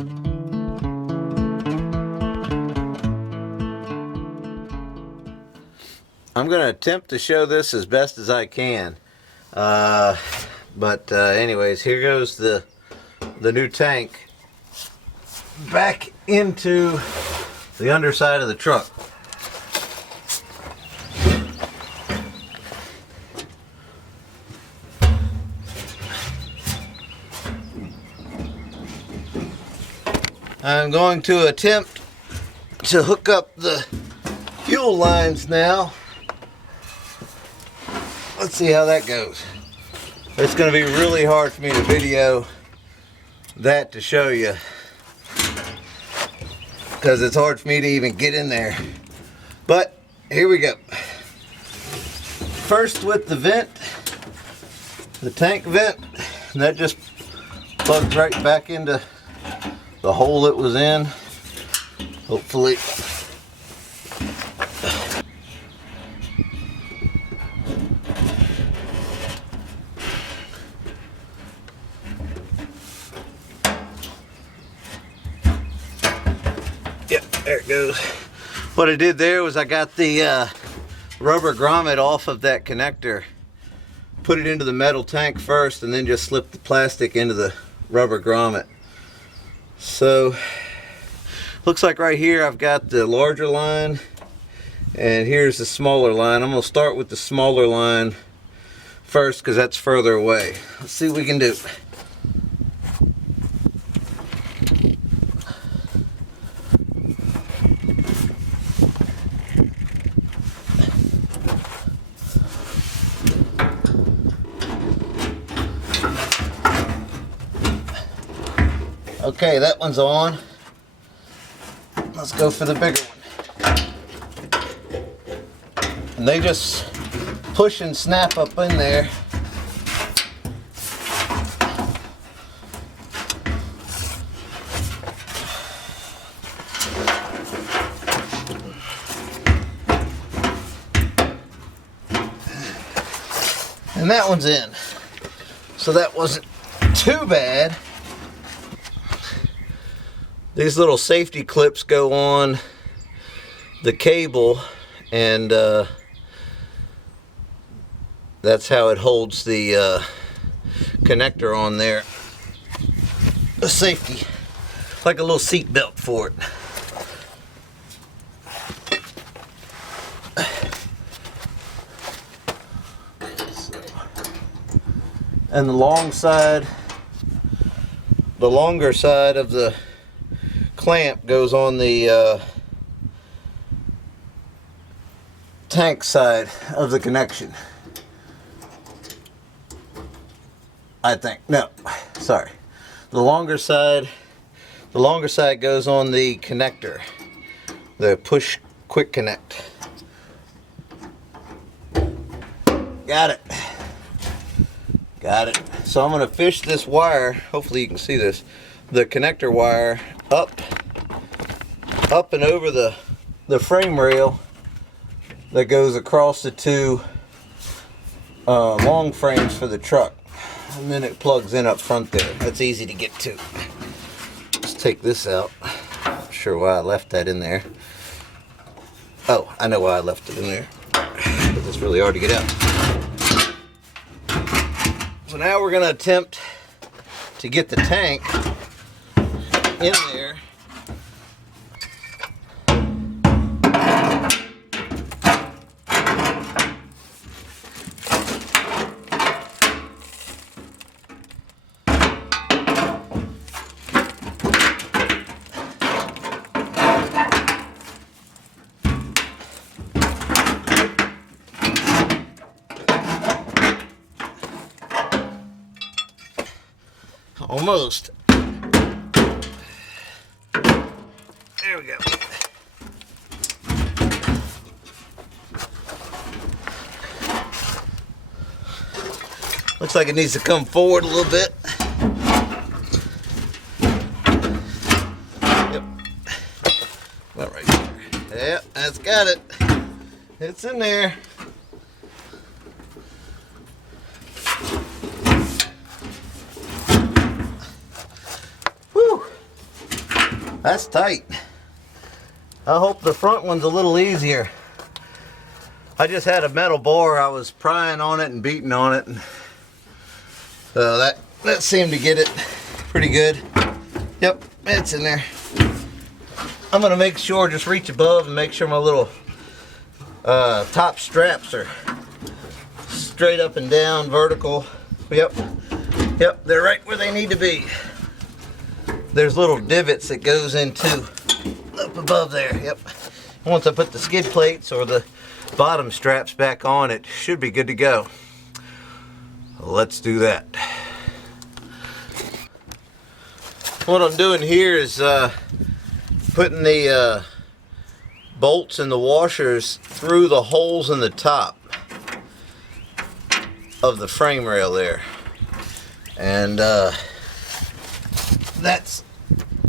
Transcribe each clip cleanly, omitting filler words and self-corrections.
I'm going to attempt to show this as best as I can. Anyways, here goes the new tank back into the underside of the truck. I'm going to attempt to hook up the fuel lines now. Let's see how that goes. It's going to be really hard for me to video that to show you, because it's hard for me to even get in there. But here we go. First with the vent, the tank vent, and that just plugs right back into the hole it was in, hopefully. Yep, there it goes. What I did there was I got the rubber grommet off of that connector, put it into the metal tank first, and then just slipped the plastic into the rubber grommet. So looks like right here I've got the larger line and here's the smaller line. I'm going to start with the smaller line first because that's further away. Let's see what we can do. Okay, that one's on. Let's go for the bigger one. And they just push and snap up in there. And that one's in. So that wasn't too bad. These little safety clips go on the cable, and that's how it holds the connector on there. A safety, like a little seat belt for it. And the longer side of the clamp goes on the tank side of the connection. I think. No, sorry. The longer side goes on the connector, the push quick connect. Got it. Got it. So I'm going to fish this wire, hopefully you can see this, the connector wire up and over the frame rail that goes across the two long frames for the truck, and then it plugs in up front there. That's easy to get to. Let's take this out. Not sure why I left that in there. Oh, I know why I left it in there, but it's really hard to get out. So now we're going to attempt to get the tank in there. Almost. There we go. Looks like it needs to come forward a little bit. Yep. About right there. Yep, that's got it. It's in there. That's tight. I hope the front one's a little easier. I just had a metal bore. I was prying on it and beating on it. So that seemed to get it pretty good. Yep, it's in there. I'm gonna make sure, just reach above and make sure my little top straps are straight up and down, vertical. Yep, they're right where they need to be. There's little divots that goes into up above there. Yep. Once I put the skid plates or the bottom straps back on, it should be good to go. Let's do that. What I'm doing here is putting the bolts and the washers through the holes in the top of the frame rail there, and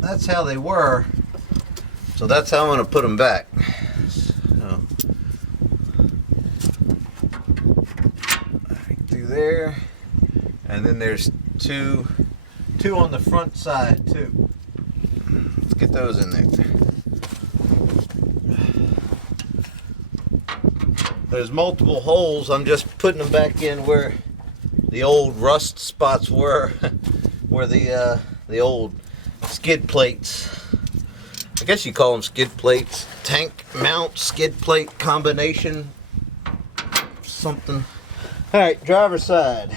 that's how they were. So that's how I'm going to put them back. So, right through there, and then there's two on the front side too. Let's get those in there. There's multiple holes. I'm just putting them back in where the old rust spots were, where the old skid plates. I guess you call them skid plates. Tank mount skid plate combination. Something. All right, driver's side.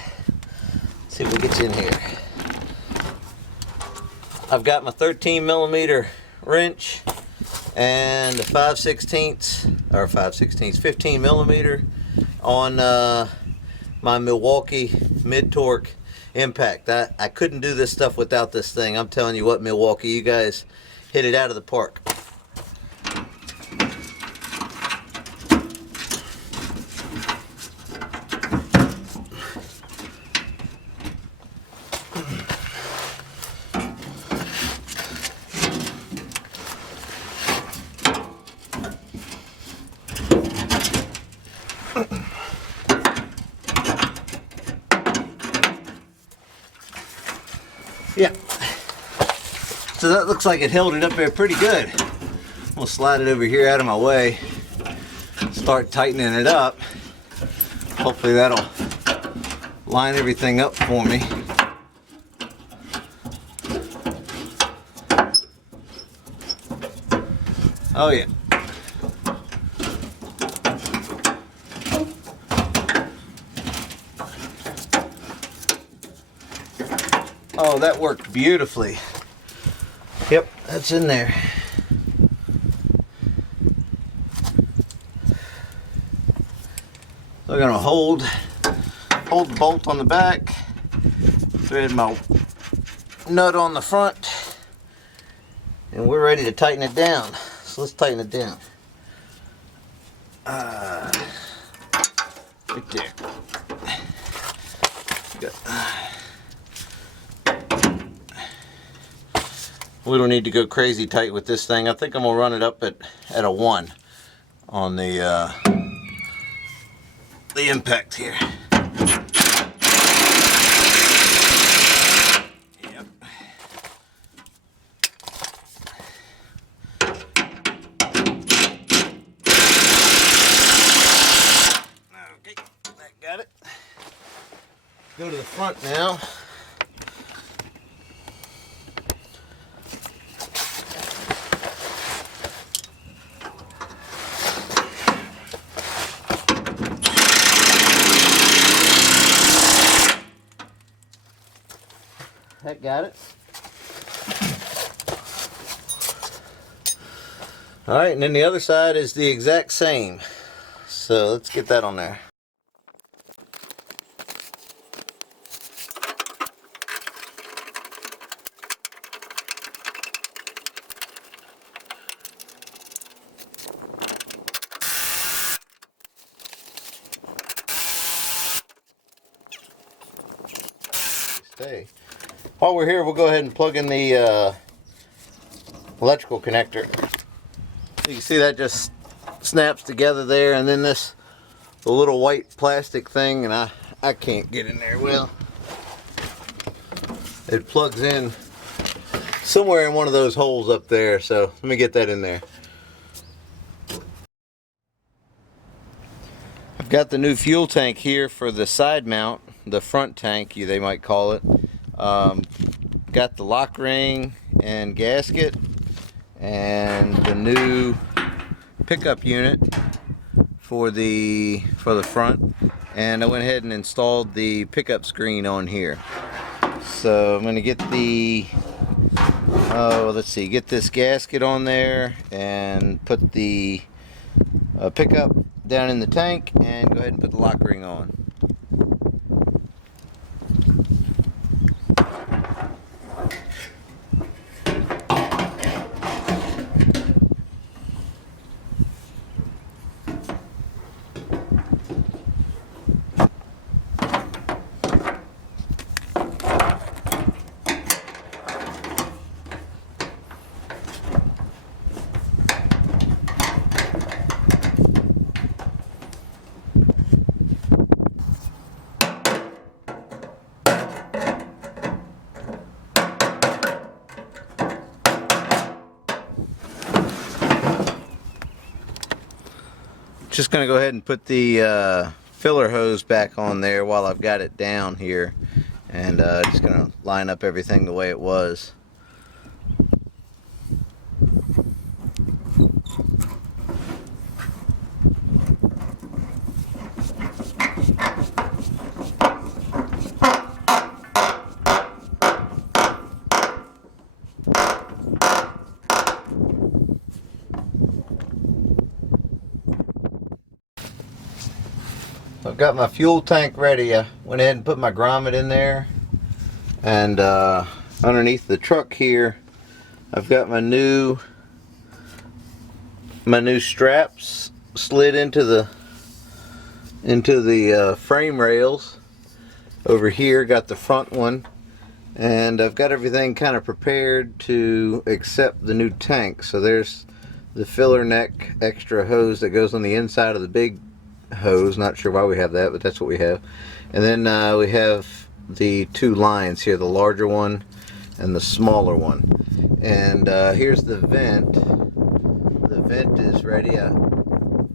Let's see if we get you in here. I've got my 13 millimeter wrench and a 15 millimeter on my Milwaukee mid-torque impact. I couldn't do this stuff without this thing. I'm telling you what, Milwaukee, you guys hit it out of the park. Yeah, so that looks like it held it up there pretty good. We'll slide it over here out of my way, start tightening it up. Hopefully that'll line everything up for me. Oh yeah. Oh, that worked beautifully. Yep, that's in there. So I'm gonna hold the bolt on the back, thread my nut on the front, and we're ready to tighten it down. So let's tighten it down. Right there. We don't need to go crazy tight with this thing. I think I'm gonna run it up at a 1 on the impact here. Yep. Okay, that got it. Go to the front now. That got it. All right, and then the other side is the exact same. So let's get that on there. Stay. While we're here, we'll go ahead and plug in the electrical connector. So you can see that just snaps together there, and then the little white plastic thing, and I can't get in there well. It plugs in somewhere in one of those holes up there, so let me get that in there. I've got the new fuel tank here for the side mount, the front tank they might call it. Got the lock ring and gasket and the new pickup unit for the front, and I went ahead and installed the pickup screen on here. So I'm going to get the get this gasket on there and put the pickup down in the tank and go ahead and put the lock ring on. Just going to go ahead and put the filler hose back on there while I've got it down here, and just going to line up everything the way it was. I've got my fuel tank ready. I went ahead and put my grommet in there, and underneath the truck here I've got my new straps slid into the frame rails. Over here got the front one, and I've got everything kind of prepared to accept the new tank. So there's the filler neck extra hose that goes on the inside of the big hose. Not sure why we have that, but that's what we have. And then we have the two lines here, the larger one and the smaller one. And here's the vent. The vent is ready. I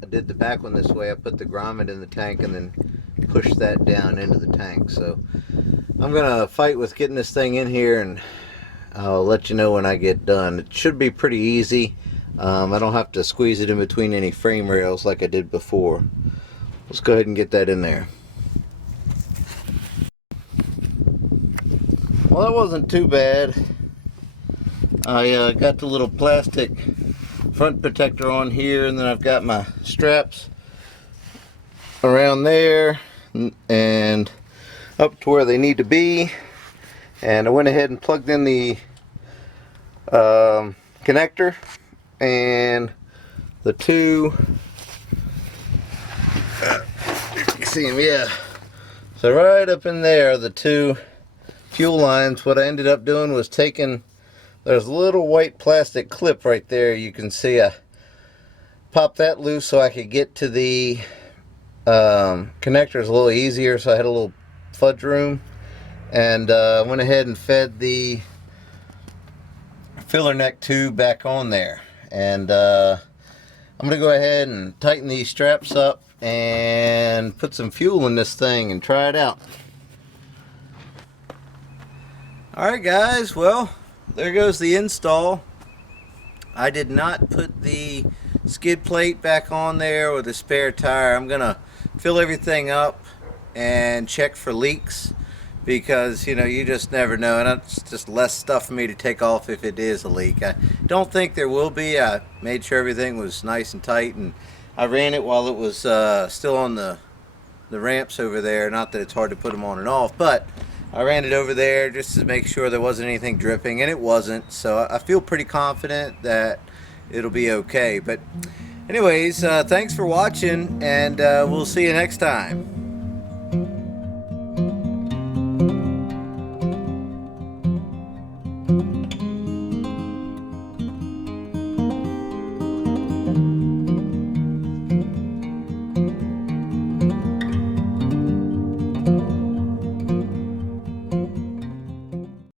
did the back one this way. I put the grommet in the tank and then pushed that down into the tank. So I'm gonna fight with getting this thing in here, and I'll let you know when I get done. It should be pretty easy. I don't have to squeeze it in between any frame rails like I did before. Let's go ahead and get that in there. Well, that wasn't too bad. I got the little plastic front protector on here, and then I've got my straps around there and up to where they need to be. And I went ahead and plugged in the connector and the two. You can see them, yeah. So right up in there are the two fuel lines. What I ended up doing was taking, there's a little white plastic clip right there. You can see I popped that loose so I could get to the connectors a little easier, so I had a little fudge room. And went ahead and fed the filler neck tube back on there. And I'm going to go ahead and tighten these straps up and put some fuel in this thing and try it out. Alright guys, well, there goes the install. I did not put the skid plate back on there or the spare tire. I'm gonna fill everything up and check for leaks, because you know, you just never know, and it's just less stuff for me to take off if it is a leak. I don't think there will be. I made sure everything was nice and tight, and I ran it while it was still on the ramps over there. Not that it's hard to put them on and off, but I ran it over there just to make sure there wasn't anything dripping, and it wasn't. So I feel pretty confident that it'll be okay. But anyways, thanks for watching, and we'll see you next time.